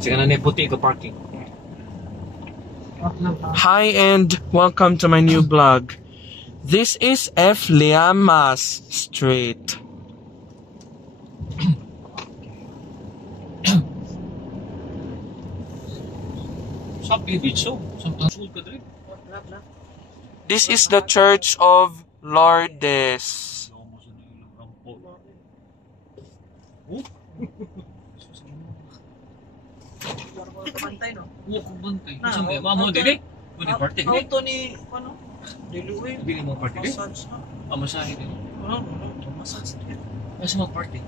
Sige na puti ka parking. Hi and welcome to my new vlog. This is F. Liamas Street. This is the Church of Lourdes. Bantay no. Bantay. Saan ba? Mamo dili. Kuni party ni. Auto ni ano? Diluwi. Bili mo party ni. Massage na. Masahe din. Ano? Massage na. Mas mo party.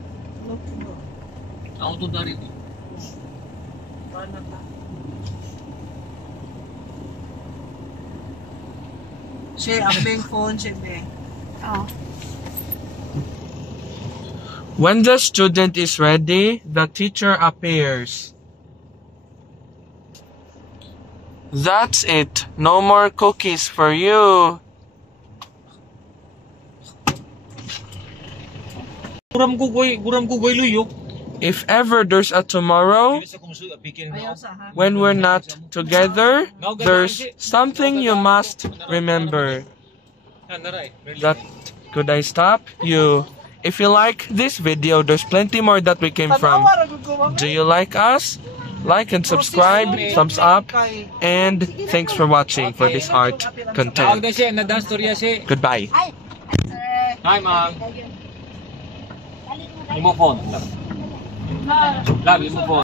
Auto dari ni. Paano ta? Si abeng phone si be. Oh. When the student is ready, the teacher appears. That's it. No more cookies for you. Guram ko goy luyok. If ever there's a tomorrow, when we're not together, there's something you must remember. That could I stop you? If you like this video, there's plenty more that we came from. Do you like us? Like and subscribe, thumbs up, and thanks for watching for this art content. Goodbye. Hi, ma'am. Imo phone. Love, imo phone.